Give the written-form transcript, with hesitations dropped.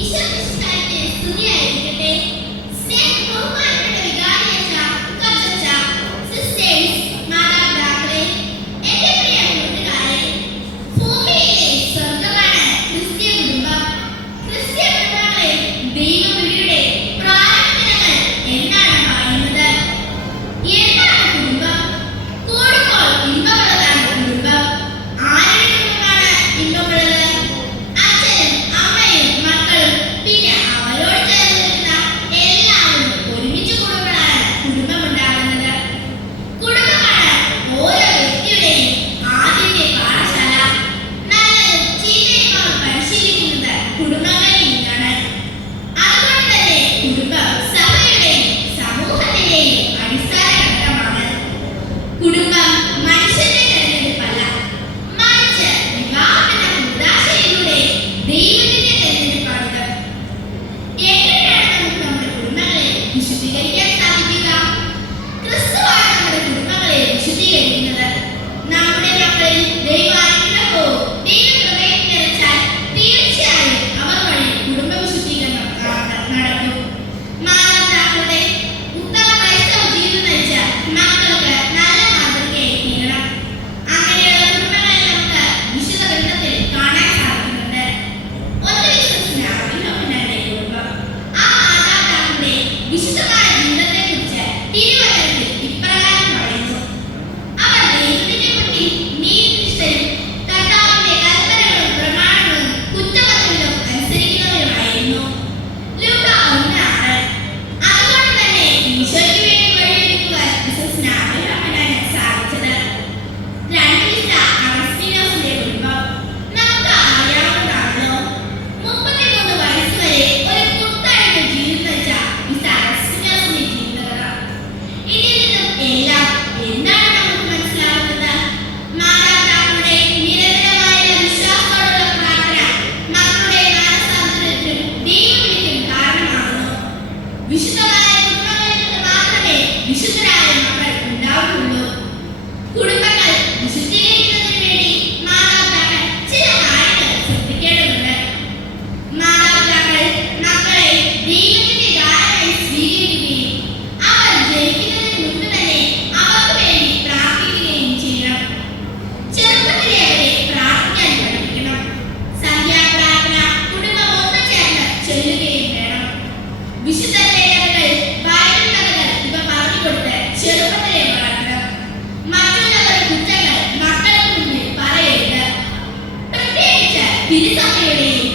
ഈശോ മിശിഹായ്ക്ക് സ്തുതിയായിരിക്കട്ടെ. സ്നേഹബഹുമാനപ്പെട്ട വികാരിയച്ഛ, കൊച്ചച്ഛ, സിസ്റ്റേഴ്സ്, മാതാപിതാക്കളെ, എന്റെ പ്രിയ കൂട്ടുകാരെ, ഭൂമിയിലെ സ്വർഗ്ഗമാണ് ക്രിസ്ത്യ കുടുംബം. ക്രിസ്ത്യ കുടുംബങ്ങളെ ദൈവവിളിയുടെ പ്രാരംഭദിനങ്ങൾ എന്നാണ് പറയുന്നത്. എന്താണ് കുടുംബം? കൂടുമ്പോൾ ഇമ്പമുള്ളതാണ് കുടുംബം. ആരുടെ കുടുംബമാണ് ഇമ്പമുള്ളത്? അച്ഛനും അമ്മയും മക്കളും പിന്നെ അവരോട് ചേർന്നിരുന്ന എല്ലാവരും ഒരുമിച്ച് കൂടുമ്പോഴാണ് കുടുംബമുണ്ടാകുന്നത്. കുടുംബമാണ് ഓരോ വ്യക്തിയുടെയും ആദ്യത്തെ പാഠശാല. നല്ലതും ചീത്തയും അവർ പരിശീലിക്കുന്നത് കുടുംബങ്ങളിൽ നിന്നാണ്. അതുകൊണ്ട് തന്നെ കുടുംബം സഭയുടെയും സമൂഹത്തിന്റെയും അടിസ്ഥാന ഘടകമാണ്. കുടുംബം മനുഷ്യന്റെ തെരഞ്ഞെടുപ്പല്ല, മറിച്ച് വിവാഹമെന്ന കൂദാശയിലൂടെ ദൈവത്തിന്റെ തെരഞ്ഞെടുപ്പാണിത്. എങ്ങനെയാണ് നമുക്ക് നമ്മുടെ കുടുംബങ്ങളെ വിശുദ്ധീകരിക്കാൻ സാധിക്കുക? ക്രിസ്തുവാണ് നമ്മുടെ കുടുംബങ്ങളെ വിശുദ്ധീകരിക്കുന്നത്. നമ്മുടെ മക്കളിൽ ദൈവാനുഗ്രഹവും ദൈവകൃപയും നിറച്ചാൽ തീർച്ചയായും അവർ വഴി കുടുംബ വിശുദ്ധീകരണം നടക്കും. മാതാപിതാക്കളുടെ ഉത്തമ ക്രൈസ്തവ ജീവിതം നയിച്ച മക്കൾക്ക് നല്ല മാതൃകയായി തീരണം. അങ്ങനെയുള്ള കുടുംബങ്ങളെ നമുക്ക് വിശുദ്ധ ഗ്രന്ഥത്തിൽ കാണാൻ സാധിക്കുന്നുണ്ട്. ഒന്ന് വിശ്വസിക്കുന്ന അഭിനവനായ കുടുംബം. ആ മാതാപിതാക്കളുടെ വിശുദ്ധമായ ജീവിതത്തെക്കുറിച്ച് തിരുവചനത്തിൽ ഇപ്രകാരം പറയുന്നു: അവർ ദൈവത്തിന്റെ മുന്നിൽ നീതിനിഷ്ഠരും കർത്താവിന്റെ കൽപ്പനകളും പ്രമാണങ്ങളും കുറ്റമറ്റതും അനുസരിക്കുന്നവരുമായിരുന്നു. ലൂക്ക 1:6. അതുകൊണ്ട് തന്നെ ഈശോയ്ക്ക് വേണ്ടി വഴിയൊരുക്കുവാൻ വിശ്വസിക്കുന്ന അഭിനവനാണ് സാധിച്ചത്. രണ്ട് വിശുദ്ധ അഗസ്തീനോസിന്റെ കുടുംബം നമുക്ക് അറിയാവുന്നതാണല്ലോ. 33 വയസ്സുവരെ ഒരു കുത്തഴിഞ്ഞ ജീവിതം നയിച്ച വിശുദ്ധ അഗസ്തീനോസിന്റെ ജീവിതകഥ. ഇതിൽ നിന്നും എല്ലാം എന്താണ് നമുക്ക് മനസ്സിലാവുന്നത്? മാതാപിതാക്കളുടെ നിരന്തരമായ വിശ്വാസത്തോടുള്ള പ്രാർത്ഥന മക്കളുടെ മാനസാന്തരത്തിനും ദൈവവിളിക്കും കാരണമാകുന്നു. വിശുദ്ധമായ കുടുംബങ്ങളിൽ നിന്ന് മാത്രമേ വിശുദ്ധരായ മക്കൾ ഉണ്ടാവുകയുള്ളൂ. കുടുംബങ്ങൾ വിശുദ്ധീകരിക്കുന്നതിന് വേണ്ടി മാതാപിതാക്കൾ ചില കാര്യങ്ങൾ ശ്രദ്ധിക്കേണ്ടതുണ്ട്. മാതാപിതാക്കൾ മക്കളെ ദൈവത്തിന്റെ ദാനമായി സ്വീകരിക്കുകയും അവർ ജനിക്കുന്നതിന് മുൻപ് തന്നെ അവർക്ക് വേണ്ടി പ്രാർത്ഥിക്കുകയും ചെയ്യണം. ചെറുപ്പത്തിലെ അവരെ പ്രാർത്ഥിക്കാൻ പഠിപ്പിക്കണം. സന്ധ്യാപ്രാർത്ഥന കുടുംബം ഒന്നു ചേർന്ന് ചൊല്ലുകയും വേണം. വിശുദ്ധ ലേഖനങ്ങൾ, ബൈബിൾ കഥകൾ ഇവ പറഞ്ഞുകൊടുത്ത് ചെറുപ്പത്തിലെ വളർത്തണം. മറ്റുള്ളവരുടെ കുറ്റങ്ങൾ മക്കൾക്ക് മുന്നിൽ പറയരുത്. പ്രത്യേകിച്ച് തിരുസഭയുടെയും